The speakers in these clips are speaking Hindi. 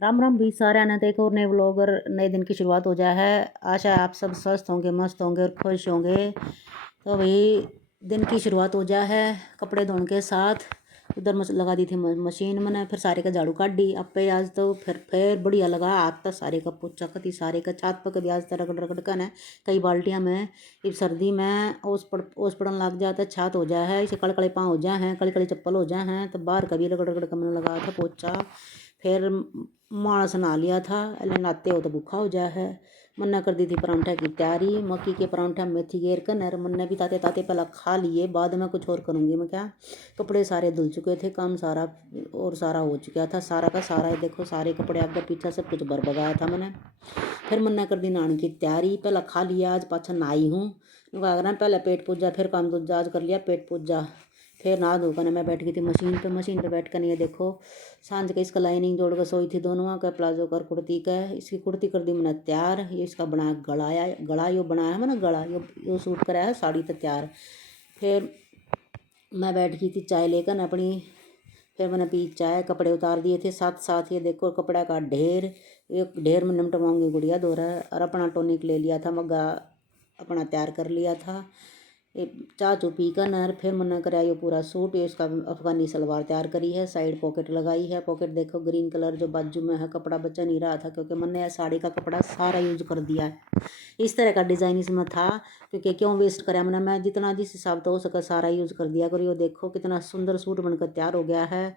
राम राम भी सारे आने तो एक और नए व्लॉगर नए दिन की शुरुआत हो जाए है। आशा है आप सब स्वस्थ होंगे, मस्त होंगे और खुश होंगे। तो भाई दिन की शुरुआत हो जाए है कपड़े धोने के साथ। उधर लगा दी थी मशीन मैंने, फिर सारे का झाड़ू काट दी अब पे आज तो फिर बढ़िया लगा हाथ तक सारे का पोछा कती सारे का छात पर कभी आज तक रगड़ रगड़ कर है कई बाल्टियाँ में। इस सर्दी में ओस पड़न लग जाता है, छात हो जाए है, इसे कड़े कड़े पाँव हो जाए हैं, कड़ी कड़ी चप्पल हो जाए हैं, तो बाहर कभी रगड़ रगड़ कर मैंने लगाया था पोछा। फिर मानस नहा लिया था, अल्ले नहाते हो तो भूखा हो जाए है। मन्ना कर दी थी परांठा की तैयारी, मक्की के परांठा मेथी घेर कर नर मन्ने भी ताते ताते पहला खा लिए, बाद में कुछ और करूँगी मैं क्या। कपड़े सारे धुल चुके थे, काम सारा और सारा हो चुका था, सारा का सारा ये देखो सारे कपड़े आगे पीछे सब कुछ भर भगाया था मैंने। फिर मन्ना कर दी नहाने की तैयारी, पहला खा लिया, आज पाछा नहाई हूँ। अगर पहले पेट पूजा फिर काम दूजा आज कर लिया पेट पूजा। फिर नहा धोकर मैं बैठ गई थी मशीन पे बैठ कर ये देखो सांझ के इसका लाइनिंग जोड़ कर सोई थी दोनों का, प्लाजो का कुर्ती का। इसकी कुर्ती कर दी मैंने तैयार, ये इसका बनाया गला यो बनाया है मैंने, गला यो सूट कराया है, साड़ी तो तैयार। फिर मैं बैठ गई थी चाय लेकर अपनी, फिर मैंने पी चाय, कपड़े उतार दिए थे साथ साथ। ये देखो कपड़ा का ढेर, एक ढेर में निमटवाऊंगी गुड़िया दो रहा है। और अपना टॉनिक ले लिया था, मग्गा अपना तैयार कर लिया था। एक चाह चू पी कर नर फिर मना कराया ये पूरा सूट, ये इसका अफगानी सलवार तैयार करी है, साइड पॉकेट लगाई है। पॉकेट देखो ग्रीन कलर जो बाजू में है, कपड़ा बचा नहीं रहा था क्योंकि मैंने साड़ी का कपड़ा सारा यूज कर दिया है। इस तरह का डिज़ाइन इसमें था क्योंकि क्यों वेस्ट करा मैंने, मैं जितना जिस हिसाब से हो सका सारा यूज कर दिया करो। ये देखो कितना सुंदर सूट बनकर तैयार हो गया है।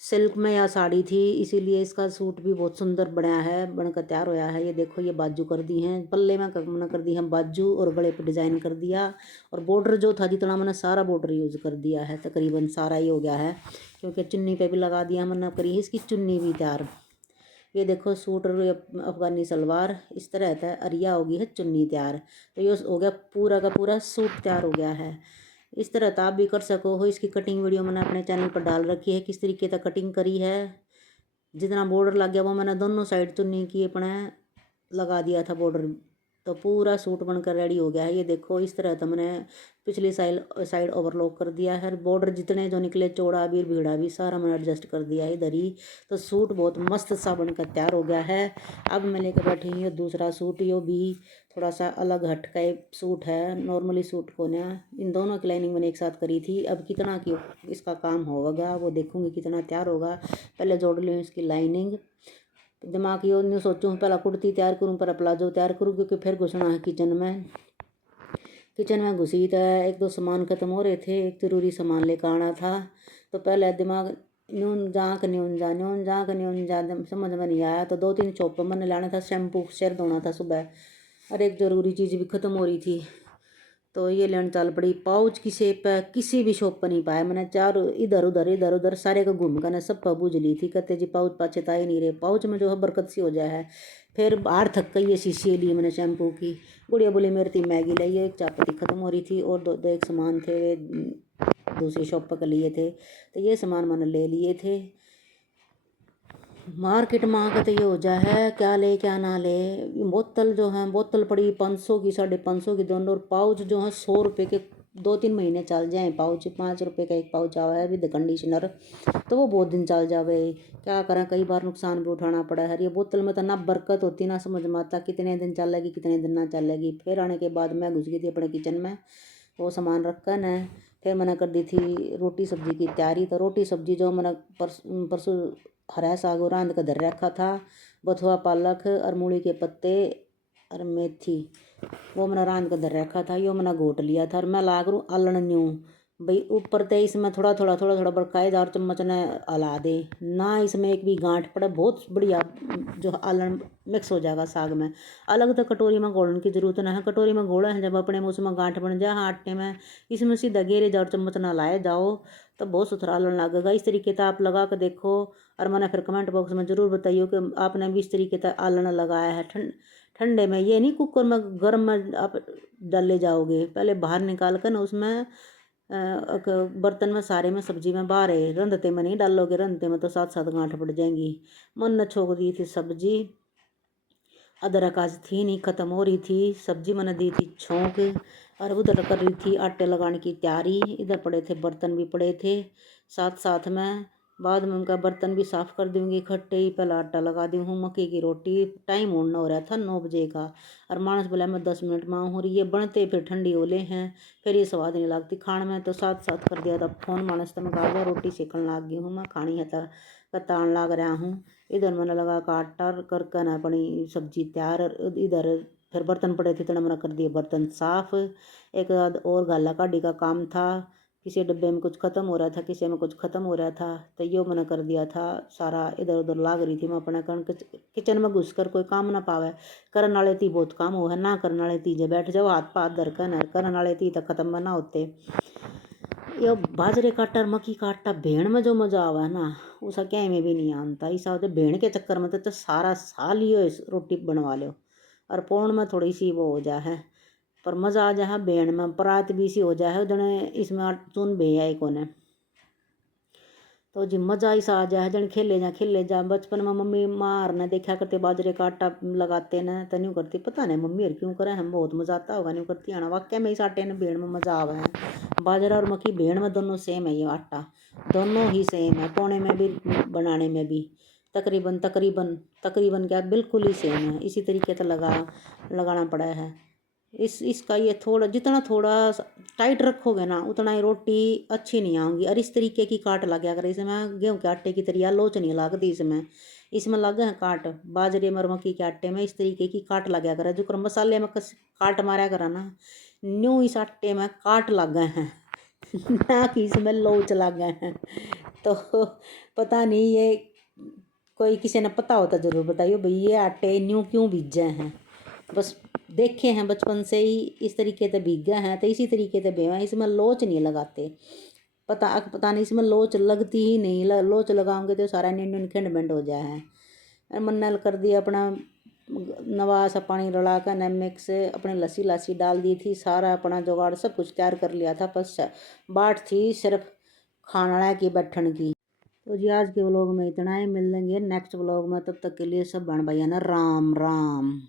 सिल्क में या साड़ी थी इसीलिए इसका सूट भी बहुत सुंदर बनाया है, बनकर तैयार होया है। ये देखो ये बाजू कर दी हैं, पल्ले में मैंने कर दी है बाजू और गले पे डिज़ाइन कर दिया। और बॉर्डर जो था जितना मैंने सारा बॉर्डर यूज़ कर दिया है, तकरीबन सारा ही हो गया है क्योंकि चुन्नी पे भी लगा दिया मैंने, करी है इसकी चुन्नी भी तैयार। ये देखो सूट और अफगानी सलवार इस तरह रहता है, अरिया होगी है चुन्नी तैयार। तो ये हो गया पूरा का पूरा सूट तैयार हो गया है। इस तरह आप भी कर सको हो। इसकी कटिंग वीडियो मैंने अपने चैनल पर डाल रखी है, किस तरीके तक कटिंग करी है। जितना बॉर्डर लग गया वो मैंने दोनों साइड चुन्नी की अपने लगा दिया था बॉर्डर, तो पूरा सूट बनकर रेडी हो गया है। ये देखो इस तरह तो मैंने पिछली साइड ओवरलॉक कर दिया है, बॉर्डर जितने जो निकले चौड़ा भी भीड़ा भी सारा मैंने एडजस्ट कर दिया है इधर ही। तो सूट बहुत मस्त सा बनकर तैयार हो गया है। अब मैं लेकर बैठी हूँ ये दूसरा सूट, यो भी थोड़ा सा अलग हट का सूट है, नॉर्मली सूट को ना इन दोनों की लाइनिंग मैंने एक साथ करी थी। अब कितना की इसका काम होगा वो देखूंगी कितना तैयार होगा। पहले जोड़ लूँ इसकी लाइनिंग, दिमाग यो नहीं सोचूँ पहला कुर्ती तैयार करूँ पर प्लाजो तैयार करूँ क्योंकि फिर घुसना है किचन में। किचन में घुसी तो एक दो सामान ख़त्म हो रहे थे, एक ज़रूरी सामान लेकर आना था। तो पहले दिमाग न्यून जा समझ में नहीं आया, तो दो तीन शॉप पर मैंने लाना था, शैम्पू सिर धोना था सुबह और एक ज़रूरी चीज़ भी ख़त्म हो रही थी तो ये लेने चल पड़ी। पाउच की शेप है किसी भी शॉप पर नहीं पाया मैंने, चार इधर उधर सारे को घूम कर सब पर बूझ ली थी, कहते जी पाउच पाछे ही नहीं रहे, पाउच में जो है बरकत सी हो जाए है। फिर बाहर थक गई ये शीशी ली मैंने शैम्पू की। गुड़िया बोली मेरी थी मैगी लाई, एक चापत्ती ख़त्म हो रही थी और दो एक सामान थे दूसरी शॉप पर लिए थे, तो ये सामान मैंने ले लिए थे। मार्केट में आकर तो ये हो जा है क्या ले क्या ना ले। बोतल जो है बोतल पड़ी 500 की 550 की दोनों, और पाउच जो है 100 रुपये के 2-3 महीने चल जाए। पाउच 5 रुपये का एक पाउच आवा है विद कंडीशनर, तो वो बहुत दिन चल जावे। क्या करें कई बार नुकसान भी उठाना पड़ा है। ये बोतल में तो ना बरकत होती ना समझ में आता कितने दिन चलेगी कितने दिन ना चलेगी। फिर आने के बाद मैं घुस गई थी अपने किचन में, वो सामान रखा न। फिर मैंने कर दी थी रोटी सब्जी की तैयारी, तो रोटी सब्जी जो मैंने परसों हरा साग रांध कर धर रखा था, बथुआ पालक और मूली के पत्ते और मेथी वो मैंने रांध कर धर रखा था, यो मैंने घोट लिया था। और मैं लाग रू आलन न्यू भाई ऊपर ते इसमें थोड़ा थोड़ा बरकायदा और चम्मच ने हला दे ना, इसमें एक भी गांठ पड़े, बहुत बढ़िया जो आलन मिक्स हो जाएगा साग में। अलग तो कटोरी में घोलने की जरूरत ना है, कटोरी में घोड़ा है जब अपने मुँह में गांठ बन जाए आटे में, इसमें सीधा गेरे जाओ चम्मच ना लाए जाओ तो बहुत सुथरा आलन लगेगा। इस तरीके से आप लगा कर देखो और मैंने फिर कमेंट बॉक्स में ज़रूर बताइए कि आपने भी इस तरीके से आलन लगाया है। ठंडे में ये नहीं कुकर में गर्म में आप डाले जाओगे, पहले बाहर निकाल कर ना उसमें बर्तन में सारे में सब्जी में बाहर है, रंधते में नहीं डालोगे, रंधते में तो साथ साथ गांठ पड़ जाएंगी। मन ने छोक दी थी सब्जी, अदरक आज थी नहीं ख़त्म हो रही थी, सब्जी मैंने दी थी छोंक और उधर कर रही थी आटे लगाने की तैयारी। इधर पड़े थे बर्तन भी पड़े थे, साथ साथ में बाद में उनका बर्तन भी साफ़ कर दूँगी। इकट्ठे ही पहले आटा लगा दी हूँ मक्की की रोटी। टाइम होना हो रहा था 9 बजे का और मानस बोला मैं 10 मिनट में आऊँ और ये बनते फिर ठंडी होले हैं, फिर ये स्वाद नहीं लगती खाने में। तो साथ साथ कर दिया था फ़ोन मानस, तो मैं कहा रोटी सेकने लग गई हूँ, मैं खानी है तो बताने लग रहा हूँ। इधर मैंने लगा का आटा करके ना अपनी सब्जी तैयार। इधर फिर बर्तन पड़े थे तो मैंने कर दिए बर्तन साफ़। एक और गाला काढ़ी का काम था, किसी डब्बे में कुछ ख़त्म हो रहा था, किसी में कुछ ख़त्म हो रहा था, तो यो मैंने कर दिया था सारा। इधर उधर लाग रही थी मैं अपना कारण किचन में घुस कर कोई काम ना पावे। करने वाले थी बहुत काम हो है, ना करने वाले थी जे बैठ जाओ हाथ पाथ धर कर, करने वाले थी तो ख़त्म ना होते। यो बाजरे का आटा मक्की का आटा भेड़ में जो मज़ा आवा है ना, उसका क्या में भी नहीं आता। ऐसा होता भेड़ के चक्कर में तो सारा साल ही रोटी बनवा लो और पौन में थोड़ी सी वो हो जा है, पर मज़ा आ जा भेड़ में परात भी सी हो जाए जने इसमें चून भे आई कोने। तो जी मज़ा ही सा आ जाए जन खेले जा। बचपन में मम्मी मार ने देखा करते बाजरे का आटा लगाते न तो न्यू करती, पता नहीं मम्मी और क्यों करे, हम बहुत मज़ा आता होगा न्यू करती आना। वाकई में इस आटे ने भेड़ में मज़ा आवा है। बाजरा और मक्की भेड़ में दोनों सेम है, ये आटा दोनों ही सेम है, पौने में भी बनाने में भी तकरीबन तकरीबन तकरीबन क्या बिल्कुल ही सेम है। इसी तरीके से लगाना पड़ा है। इसका ये थोड़ा जितना थोड़ा टाइट रखोगे ना उतना ही रोटी अच्छी नहीं आऊँगी। और इस तरीके की काट लग गया करे इसमें, गेहूँ के आटे की तरह लोच नहीं लगती इसमें। इसमें लगे हैं काट बाजरे और मक्की के आटे में इस तरीके की काट लग गया करे, जो कर मसाले में काट मारा करा ना, न्यू इस आटे में काट लग गए हैं ना कि इसमें लोच लग गए हैं। तो पता नहीं ये कोई किसी ने पता होता ज़रूर बताइए भाई ये आटे न्यू क्यों भीजे हैं। बस देखे हैं बचपन से ही इस तरीके से भीगे हैं तो इसी तरीके से बेवा, इसमें लोच नहीं लगाते। पता नहीं इसमें लोच लगती ही नहीं, लोच लगाओगे तो सारा निंड खिंड मिंड हो जाए है। मन्नल कर दिया अपना नवा सा पानी रला कर न मिक्स अपनी लस्सी लासी डाल दी थी, सारा अपना जुगाड़ सब कुछ तैयार कर लिया था। बस बाट थी सिर्फ खाना की बैठन की। तो जी आज के व्लॉग में इतना ही, मिल लेंगे नेक्स्ट व्लॉग में, तब तक के लिए सब बहन भैया ना राम राम।